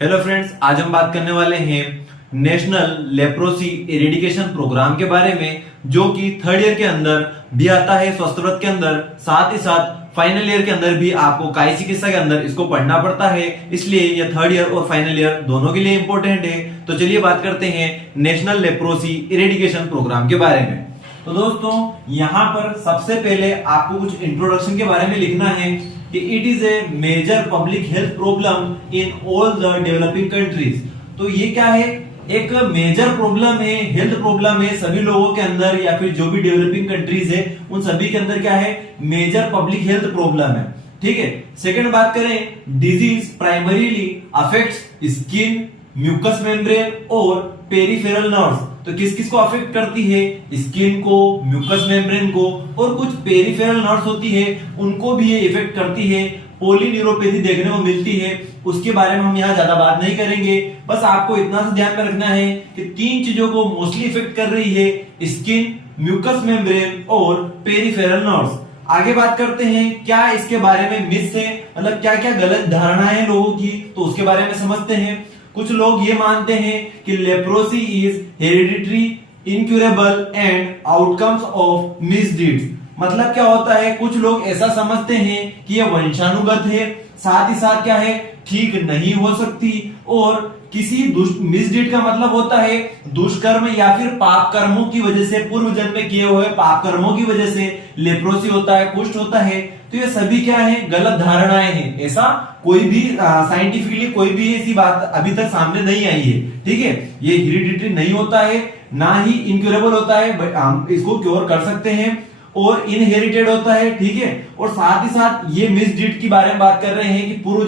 Hello friends, आज हम बात करने वाले हैं नेशनल लेप्रोसी इरेडिकेशन प्रोग्राम के बारे में, जो कि थर्ड ईयर के अंदर भी आता है स्वास्थ्य व्रत के अंदर, साथ ही साथ फाइनल ईयर के अंदर भी आपको कायी चिकित्सा के अंदर इसको पढ़ना पड़ता है। इसलिए यह थर्ड ईयर और फाइनल ईयर दोनों के लिए इंपॉर्टेंट है। तो चलिए बात करते हैं नेशनल लेप्रोसी इरेडिकेशन प्रोग्राम के बारे में। तो दोस्तों, यहाँ पर सबसे पहले आपको कुछ इंट्रोडक्शन के बारे में लिखना है कि it is a major public health problem in all the developing countries. तो ये क्या है? एक मेजर प्रॉब्लम है, हेल्थ प्रॉब्लम है सभी लोगों के अंदर, या फिर जो भी डेवलपिंग कंट्रीज है उन सभी के अंदर क्या है? मेजर पब्लिक हेल्थ प्रॉब्लम है। ठीक है। सेकंड बात करें, disease primarily affects skin, mucous membrane और पेरिफेरल नर्व्स। तो किस किस को अफेक्ट करती है? स्किन को, म्यूकस मेम्ब्रेन को, और कुछ पेरिफेरल नर्व्स होती है उनको भी ये इफेक्ट करती है। पॉलीन्यूरोपैथी देखने को मिलती है, उसके बारे में हम यहाँ ज्यादा बात नहीं करेंगे। बस आपको इतना सा ध्यान में रखना है कि तीन चीजों को मोस्टली इफेक्ट कर रही है, स्किन, म्यूकस मेम्ब्रेन और पेरिफेरल नर्व्स। आगे बात करते हैं क्या इसके बारे में मिथ्स है, मतलब क्या क्या गलत धारणाएं हैं लोगों की, तो उसके बारे में समझते हैं। कुछ लोग ये मानते हैं कि leprosy is hereditary, incurable and outcomes of misdeeds. मतलब क्या होता है? कुछ लोग ऐसा समझते हैं कि यह वंशानुगत है, साथ ही साथ क्या है, ठीक नहीं हो सकती। और किसी मिसडीड का मतलब होता है दुष्कर्म या फिर पाप कर्मों की वजह से, पूर्व जन्म में किए हुए पाप कर्मों की वजह से लेप्रोसी होता है, कुष्ठ होता है। तो ये सभी क्या है? गलत धारणाएं हैं। ऐसा कोई भी साइंटिफिकली कोई भी ऐसी बात अभी तक सामने नहीं आई है। ठीक है। ये हेरिडिटरी नहीं होता है, ना ही इनक्यूरेबल होता है, बट हम इसको क्योर कर सकते हैं, और इनहेरिटेड होता है। ठीक है। और साथ ही साथ ये मिसडीड की बारे में बात कर रहे हैं कि पूर्व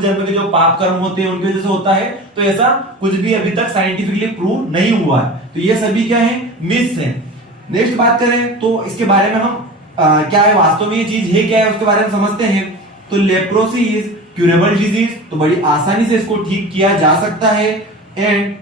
जन्म के जो पाप कर्म होते हैं उनकी वजह से होता है। तो ऐसा कुछ भी अभी तक साइंटिफिकली प्रूव नहीं हुआ है। तो ये सभी क्या है? मिथ्स हैं। नेक्स्ट बात करें तो इसके बारे में हम क्या है, वास्तव में ये चीज है क्या है, उसके बारे में समझते हैं। तो लेप्रोसी इज क्यूरेबल डिजीज, तो बड़ी आसानी से इसको ठीक किया जा सकता है। And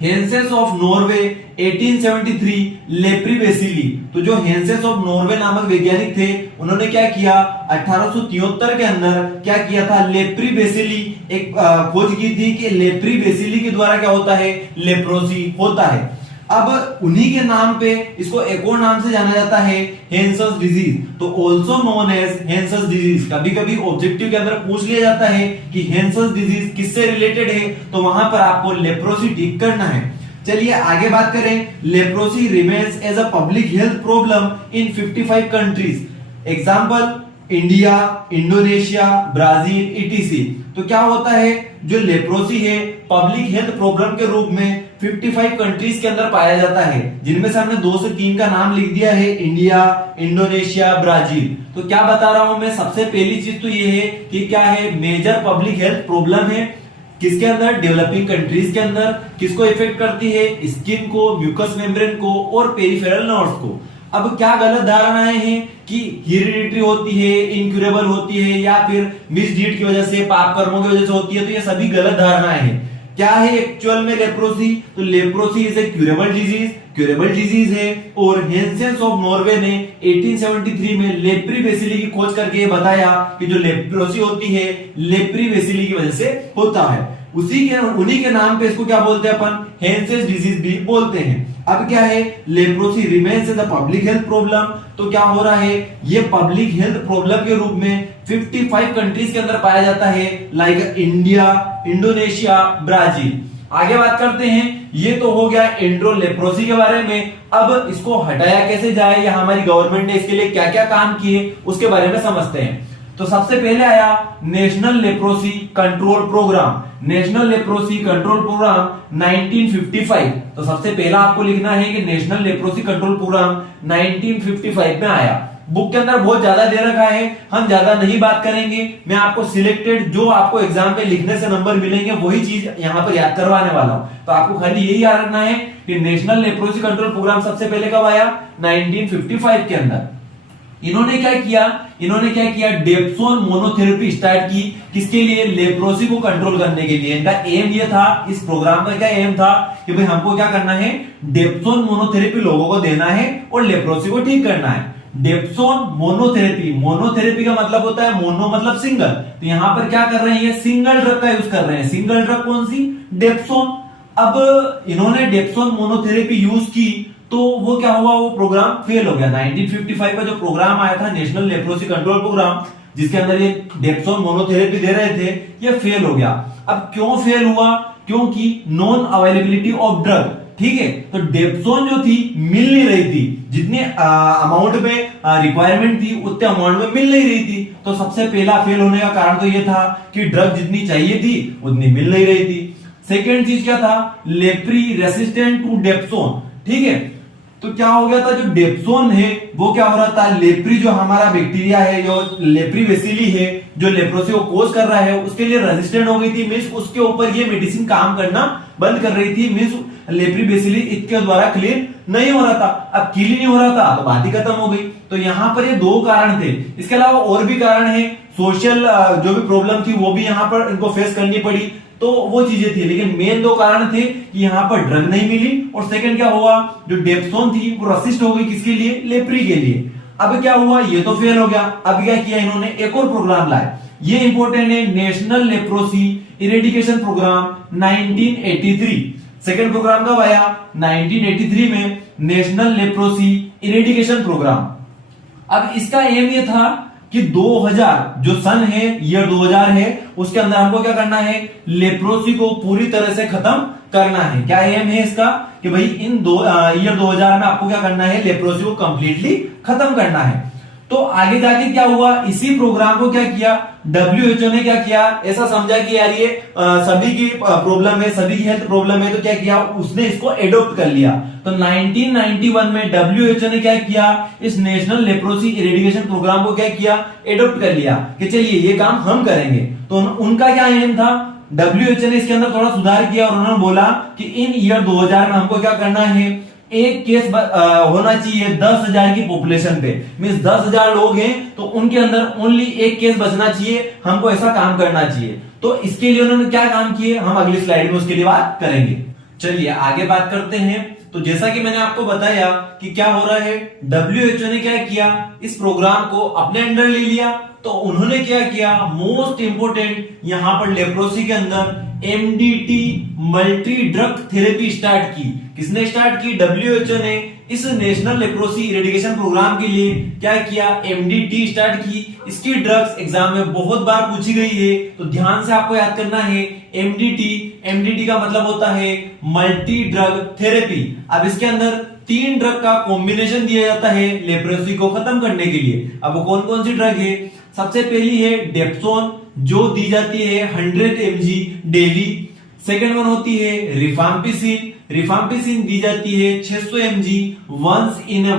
Hansen's of Norway 1873 leprae bacilli, तो जो हेंसेस ऑफ नॉर्वे नामक वैज्ञानिक थे उन्होंने क्या किया, 1873 के अंदर क्या किया था, लेप्री बेसिली एक खोज की थी कि लेप्री बेसिली के द्वारा क्या होता है, लेप्रोसी होता है। अब उन्हीं के नाम पे इसको एक और नाम से जाना जाता है, हेंसस डिजीज, तो ऑल्सो नोन एज हेंसस डिजीज। कभी कभी ऑब्जेक्टिव के अंदर पूछ लिया जाता है कि हेंसस डिजीज किससे रिलेटेड है, तो वहां पर आपको लेप्रोसी ठीक करना है। चलिए आगे बात करें। Leprosy remains as a public health problem in 55 countries. Example India, Indonesia, Brazil, ETC. तो क्या होता है, जो लेप्रोसी है पब्लिक हेल्थ प्रॉब्लम के रूप में 55 कंट्रीज के अंदर पाया जाता है, जिनमें से हमने 2 से 3 का नाम लिख दिया है, इंडिया, इंडोनेशिया, ब्राजील। तो क्या बता रहा हूं मैं, सबसे पहली चीज तो ये है कि क्या है, मेजर पब्लिक हेल्थ प्रॉब्लम है। किसके अंदर? डेवलपिंग कंट्रीज के अंदर। किसको इफेक्ट करती है? स्किन को, म्यूकस मेम्ब्रेन को और पेरिफेरल नर्व्स को। अब क्या गलत धारणाएं हैं कि हेरिडिटरी होती है, इनक्यूरेबल होती है, या फिर मिसडीड की वजह से, पाप कर्मों की वजह से होती है। तो ये सभी गलत धारणाएं हैं। क्या है एक्चुअल में लेप्रोसी? तो leprosy is a curable disease है। और हेंसेस ऑफ नॉर्वे ने 1873 में लेप्री बेसिली की खोज करके ये बताया कि जो लेप्रोसी होती है लेप्री बेसिली की वजह से होता है। उन्हीं के नाम पे इसको क्या बोलते हैं अपन? हेंसेस डिजीज भी बोलते हैं। अब क्या है, leprosy remains as a public health problem. तो क्या हो रहा है, ये पब्लिक हेल्थ प्रॉब्लम के रूप में 55 कंट्रीज के अंदर पाया जाता है, लाइक इंडिया, इंडोनेशिया, ब्राजील। आगे बात करते हैं। ये तो हो गया इंट्रो लेप्रोसी के बारे में। अब इसको हटाया कैसे जाए, या हमारी गवर्नमेंट ने इसके लिए क्या क्या काम किए उसके बारे में समझते हैं। तो सबसे पहले आया national leprosy control programme. National leprosy control programme 1955। तो सबसे पहला आपको लिखना है कि नेशनल लेप्रोसी कंट्रोल प्रोग्राम 1955 में आया। बुक के अंदर बहुत ज्यादा दे रखा है, हम ज्यादा नहीं बात करेंगे। मैं आपको सिलेक्टेड जो आपको एग्जाम पे लिखने से नंबर मिलेंगे वही चीज यहाँ पर याद करवाने वाला हूं। तो आपको खाली यही याद रखना है कि नेशनल लेप्रोसी कंट्रोल प्रोग्राम सबसे पहले कब आया, 1955 के अंदर। इन्होंने क्या किया, डेप्सोन मोनोथेरेपी स्टार्ट की। किसके लिए? लेप्रोसी को कंट्रोल करने के लिए। इनका एम ये था, इस प्रोग्राम का क्या एम था कि भाई हमको क्या करना है, डेप्सोन मोनोथेरेपी लोगों को देना है और लेप्रोसी को ठीक करना है। Dapsone monotherapy. मोनोथेरेपी का मतलब होता है मोनो मतलब सिंगल, तो यहां पर क्या कर रहे हैं, ये सिंगल ड्रग का यूज कर रहे हैं। सिंगल ड्रग कौन सी, डेप्सोन। अब इन्होंने डेप्सोन मोनोथेरेपी यूज की तो वो क्या हुआ, वो प्रोग्राम फेल हो गया। 1955 का जो प्रोग्राम आया था नेशनल लेप्रोसी कंट्रोल प्रोग्राम, जिसके अंदर ये डेप्सोन मोनोथेरेपी दे रहे थे, ये फेल हो गया। अब क्यों फेल हुआ, क्योंकि नॉन अवेलेबिलिटी ऑफ ड्रग। ठीक है, तो डेप्सोन जो थी मिल नहीं रही थी, जितने अमाउंट में रिक्वायरमेंट थी उतने अमाउंट में मिल नहीं रही थी। तो सबसे पहला फेल होने का कारण तो ये था कि ड्रग जितनी चाहिए थी उतनी मिल नहीं रही थी। सेकेंड चीज क्या था, लेप्री रेसिस्टेंट टू डेप्सोन। ठीक है, तो क्या हो गया था, जो डेप्सोन है वो क्या हो रहा था, लेप्री जो हमारा बैक्टीरिया है, जो लेप्री बेसिली है, जो लेप्रोसी को कोज कर रहा है, उसके लिए रेजिस्टेंट हो गई थी। मींस उसके ऊपर ये मेडिसिन काम करना बंद कर रही थी। मींस लेप्री बेसिली इसके द्वारा क्लियर नहीं हो रहा था। अब किल नहीं हो रहा था तो बात ही खत्म हो गई। तो यहां पर ये दो कारण थे। इसके अलावा और भी कारण है, सोशल जो भी प्रॉब्लम थी वो भी यहां पर इनको फेस करनी पड़ी, तो वो चीजें थी। लेकिन मेन दो कारण थे कि यहां पर ड्रग नहीं मिली, और सेकंड क्या हुआ, जो डेप्सोन थी वो रेसिस्ट हो गई किसके लिए, लेप्री के लिए। अब क्या हुआ, ये तो फेल हो गया। अब क्या किया इन्होंने, एक और प्रोग्राम लाया। ये इंपॉर्टेंट है, national leprosy eradication programme 1983। Second programme कब आया, 1983 में नेशनल लेप्रोसी इरेडिकेशन प्रोग्राम। अब इसका एम ये था कि 2000 जो सन है, ईयर 2000 है, उसके अंदर हमको क्या करना है, लेप्रोसी को पूरी तरह से खत्म करना है। क्या एम है इसका, कि भाई इन ईयर 2000 में आपको क्या करना है, लेप्रोसी को कंप्लीटली खत्म करना है। तो आगे जाके क्या हुआ, इसी प्रोग्राम को क्या किया, WHO ने क्या किया, ऐसा समझा कि यार ये सभी की प्रॉब्लम है, सभी की हेल्थ प्रॉब्लम है, तो क्या किया, उसने इसको एडॉप्ट कर लिया। तो 1991 में WHO ने क्या किया, इस नेशनल लेप्रोसी इरेडिकेशन प्रोग्राम को क्या किया, एडॉप्ट कर लिया कि चलिए ये काम हम करेंगे। तो उनका क्या एम था, WHO ने इसके अंदर थोड़ा सुधार किया और उन्होंने बोला कि इन ईयर 2000 में हमको क्या करना है, एक केस होना चाहिए 10,000 की पॉपुलेशन पे। मींस 10,000 लोग हैं तो उनके अंदर ओनली एक केस बचना चाहिए, हमको ऐसा काम करना चाहिए। तो इसके लिए उन्होंने क्या काम किए, हम अगली स्लाइड में उसके लिए बात करेंगे। चलिए आगे बात करते हैं। तो जैसा कि मैंने आपको बताया कि क्या हो रहा है, WHO ने क्या किया, इस प्रोग्राम को अपने अंडर ले लिया। तो उन्होंने क्या किया, मोस्ट इंपोर्टेंट यहां पर लेप्रोसी के अंदर MDT multi drug therapy start की। किसने स्टार्ट की, WHO ने इस नेशनल लेप्रोसी इरेडिकेशन प्रोग्राम के लिए क्या किया, MDT स्टार्ट की। इसकी ड्रग्स एग्जाम में बहुत बार पूछी गई है, तो ध्यान से आपको याद करना है। MDT का मतलब होता है मल्टी ड्रग थेरेपी। अब इसके अंदर 3 ड्रग का कॉम्बिनेशन दिया जाता है लेप्रोसी को खत्म करने के लिए। अब वो कौन कौन सी ड्रग है, सबसे पहली है डेप्सोन, जो दी जाती है 100 mg डेली। सेकेंड वन होती है रिफाम्पिसिन दी जाती है 600 mg once in a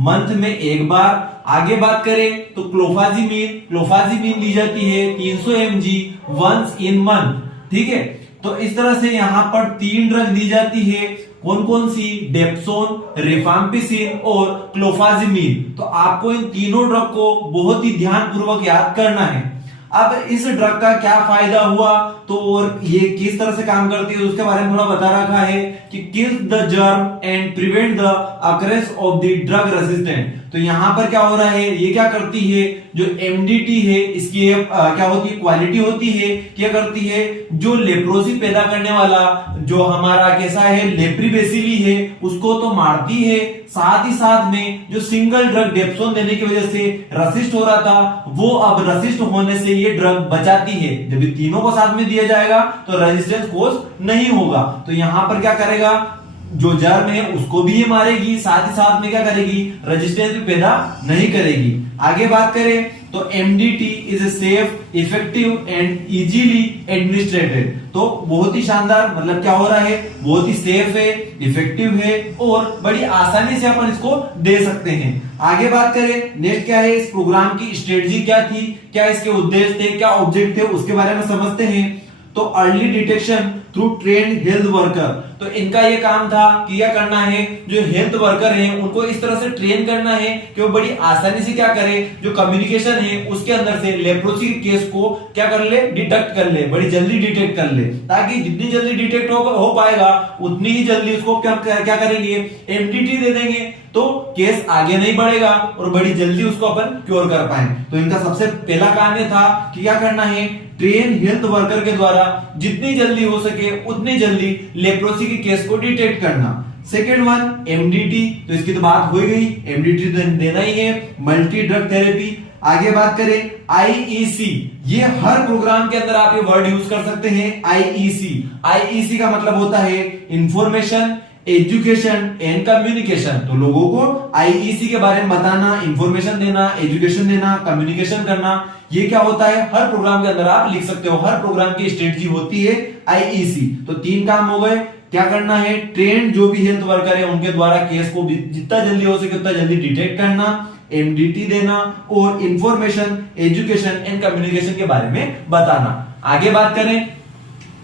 month में एक बार। आगे बात करें तो क्लोफाजिमीन दी जाती है 300 mg वंस इन मंथ। ठीक है, तो इस तरह से यहां पर 3 ड्रग दी जाती है। कौन कौन सी, डेप्सोन, रिफाम्पिसिन और क्लोफाजिमीन। तो आपको इन तीनों ड्रग को बहुत ही ध्यानपूर्वक याद करना है। अब इस ड्रग का क्या फायदा हुआ, तो और ये किस तरह से काम करती है उसके बारे में थोड़ा बता रखा है कि kill the germ and prevent the occurrence of the drug resistant. तो यहां पर क्या हो रहा है, ये क्या करती है, जो MDT है इसकी क्या होती है, क्वालिटी होती है, क्या करती है, जो लेप्रोसी पैदा करने वाला जो हमारा कैसा है, लेप्री बेसिली है, उसको तो मारती है, साथ ही साथ में जो सिंगल ड्रग डेप्सोन देने की वजह से रसिस्ट हो रहा था, वो अब रसिस्ट होने से ये ड्रग बचाती है। जब ये तीनों को साथ में दिया जाएगा तो रेजिस्टेंस कोज नहीं होगा। तो यहां पर क्या करेगा, जो जर्म है उसको भी ये मारेगी, साथ ही साथ में क्या करेगी, रेजिस्टेंस भी पैदा नहीं करेगी। आगे बात करें तो MDT is safe, effective and easily administrated. तो बहुत ही शानदार, मतलब क्या हो रहा है, बहुत ही सेफ है, इफेक्टिव है और बड़ी आसानी से अपन इसको दे सकते हैं। आगे बात करें नेक्स्ट क्या है, इस प्रोग्राम की स्ट्रेटजी क्या थी, क्या इसके उद्देश्य थे, क्या ऑब्जेक्ट थे, उसके बारे में समझते हैं। तो early detection through trained health worker. तो इनका ये काम था कि क्या करना है, जो हेल्थ वर्कर हैं उनको इस तरह से ट्रेन करना है कि वो बड़ी आसानी से क्या करे, जो कम्युनिकेशन है उसके अंदर से लेप्रोसी के केस को क्या कर ले, डिटेक्ट कर ले, बड़ी जल्दी डिटेक्ट कर ले, ताकि जितनी जल्दी डिटेक्ट हो पाएगा उतनी ही जल्दी उसको क्या करेंगे, MDT दे देंगे। तो केस आगे नहीं बढ़ेगा और बड़ी जल्दी उसको अपन क्योर कर पाए। तो इनका सबसे पहला काम ये था कि क्या करना है, ट्रेन हेल्थ वर्कर के द्वारा जितनी जल्दी हो सके उतनी जल्दी लेप्रोसी के केस को डिटेक्ट करना। सेकेंड वन एमडीटी, तो इसकी तो बात हो गई, एमडीटी तो देना ही है, मल्टी ड्रग थेरेपी। आगे बात करें आईईसी, ये हर प्रोग्राम के अंदर आप ये वर्ड यूज कर सकते हैं आईईसी। आईईसी का मतलब होता है इंफॉर्मेशन, एजुकेशन एंड कम्युनिकेशन। तो लोगों को आईईसी के बारे में बताना, इंफॉर्मेशन देना, एजुकेशन देना, कम्युनिकेशन करना, ये क्या होता है हर प्रोग्राम के अंदर आप लिख सकते हो। हर प्रोग्राम की स्ट्रेटजी होती है आईईसी। तो 3 काम हो गए। क्या करना है, ट्रेन जो भी हेल्थ वर्कर है उनके द्वारा केस को जितना जल्दी हो सके उतना जल्दी डिटेक्ट करना, एमडीटी देना और इंफॉर्मेशन, एजुकेशन एंड कम्युनिकेशन के बारे में बताना। आगे बात करें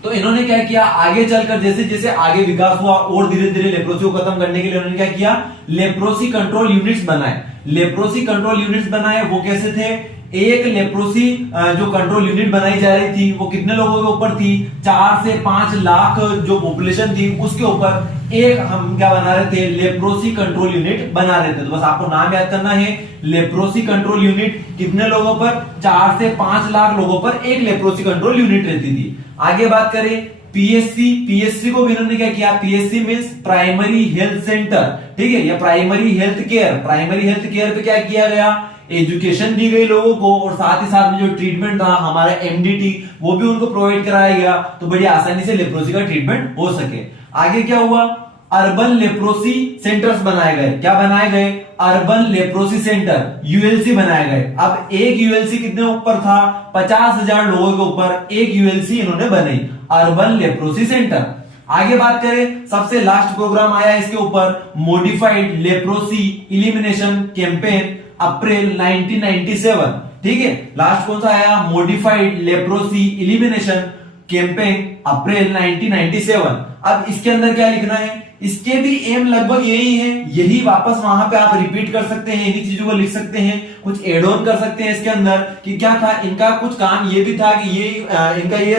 तो इन्होंने क्या किया, आगे चलकर जैसे जैसे आगे विकास हुआ और धीरे धीरे लेप्रोसी को खत्म करने के लिए उन्होंने क्या किया, लेप्रोसी कंट्रोल यूनिट्स बनाए। लेप्रोसी कंट्रोल यूनिट्स बनाए, वो कैसे थे, एक लेप्रोसी जो कंट्रोल यूनिट बनाई जा रही थी वो कितने लोगों के ऊपर थी, 4 से 5 लाख जो पॉपुलेशन थी उसके ऊपर एक हम क्या बना रहे थे, लेप्रोसी कंट्रोल यूनिट बना रहे थे। तो बस आपको नाम याद करना है, लेप्रोसी कंट्रोल यूनिट कितने लोगों पर, 4 से 5 लाख लोगों पर एक लेप्रोसी कंट्रोल यूनिट रहती थी। आगे बात करें पीएससी, पीएससी को भी इन्होंने क्या किया, PSC means primary health centre, ठीक है, या primary health care. Primary health care पे क्या किया गया, एजुकेशन दी गई लोगों को और साथ ही साथ में जो ट्रीटमेंट था हमारा एमडीटी वो भी उनको प्रोवाइड कराया गया, तो बड़ी आसानी से लेप्रोसी का ट्रीटमेंट हो सके। आगे क्या हुआ, अर्बन लेप्रोसी सेंटर्स बनाए गए। क्या बनाए गए, अर्बन लेप्रोसी सेंटर, यूएलसी बनाए गए। अब एक यूएलसी कितने ऊपर था, 50,000 लोगों के ऊपर एक यूएलसी इन्होंने बनाई, अर्बन लेप्रोसी सेंटर। आगे बात करें, सबसे लास्ट प्रोग्राम आया इसके ऊपर, मॉडिफाइड लेप्रोसी इलिमिनेशन कैंपेन अप्रैल 1997, ठीक है। लास्ट कौन सा आया, मॉडिफाइड लेप्रोसी इलिमिनेशन कैंपेन अप्रैल 1997। अब इसके अंदर क्या लिखना है, इसके भी एम लगभग यही है, यही वापस वहां पे आप रिपीट कर सकते हैं, इन्हीं चीजों को लिख सकते हैं, कुछ एड ऑन कर सकते हैं इसके अंदर कि क्या था इनका कुछ काम ये भी था कि ये इनका ये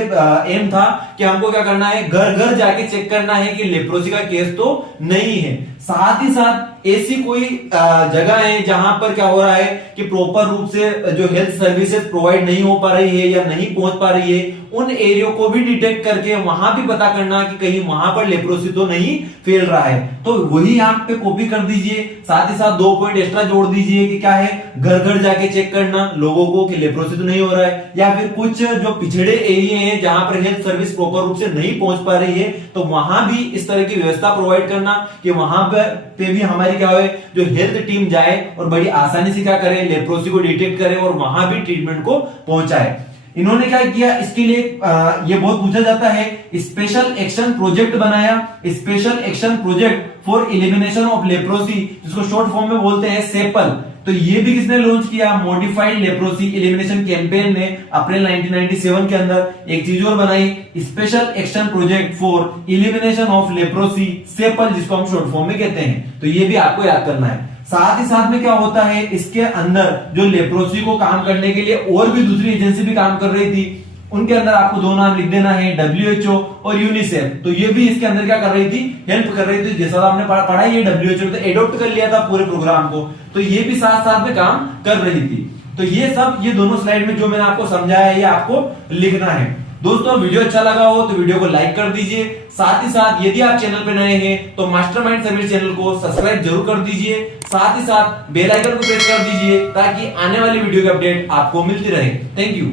एम था कि हमको क्या करना है, घर घर जाके चेक करना है कि लेप्रोसी का केस तो नहीं है। साथ ही साथ ऐसी कोई जगह है जहां पर क्या हो रहा है कि प्रॉपर रूप से जो हेल्थ सर्विसेज प्रोवाइड नहीं हो पा रही है या नहीं पहुंच पा रही है, उन एरिया को भी डिटेक्ट करके वहां भी पता करना कि कहीं वहां पर लेप्रोसी तो नहीं फैल रहा है। तो वही यहाँ पे कॉपी कर दीजिए, साथ ही साथ 2 पॉइंट एक्स्ट्रा जोड़ दीजिए कि क्या है, घर घर जाके चेक करना लोगों को कि लेप्रोसी तो नहीं हो रहा है, या फिर कुछ जो पिछड़े एरिया हैं जहां पर हेल्थ सर्विस प्रॉपर रूप से नहीं पहुंच पा रही है तो वहां भी इस तरह की व्यवस्था प्रोवाइड करना कि वहां पे भी हमारी क्या हो, जो हेल्थ टीम जाए और बड़ी आसानी से क्या करे, लेप्रोसी को डिटेक्ट करे और वहां भी ट्रीटमेंट को पहुंचाए। इन्होंने क्या किया, इसके लिए ये बहुत पूछा जाता है, स्पेशल एक्शन प्रोजेक्ट बनाया, special action project for elimination of leprosy, जिसको शॉर्ट फॉर्म में बोलते हैं सेपल। तो ये भी किसने लॉन्च किया, मॉडिफाइड लेप्रोसी एलिमिनेशन कैंपेन ने अप्रैल 1997 के अंदर एक चीज और बनाई, special action project for elimination of leprosy sepal, जिसको हम शॉर्ट फॉर्म में कहते हैं। तो ये भी आपको याद करना है। साथ ही साथ में क्या होता है, इसके अंदर जो लेप्रोसी को काम करने के लिए और भी दूसरी एजेंसी भी काम कर रही थी, उनके अंदर आपको 2 नाम लिख देना है, WHO और यूनिसेफ। तो ये भी इसके अंदर क्या कर रही थी, हेल्प कर रही थी। जैसा आपने पढ़ा ये WHO तो एडॉप्ट कर लिया था पूरे प्रोग्राम को, तो ये भी साथ साथ में काम कर रही थी। तो ये सब ये दोनों स्लाइड में जो मैंने आपको समझाया है ये आपको लिखना है। दोस्तों वीडियो अच्छा लगा हो तो वीडियो को लाइक कर दीजिए, साथ ही साथ यदि आप चैनल पे नए हैं तो मास्टरमाइंड सर्विस चैनल को सब्सक्राइब जरूर कर दीजिए, साथ ही साथ बेल आइकन को प्रेस कर दीजिए ताकि आने वाली वीडियो की अपडेट आपको मिलती रहे। Thank you.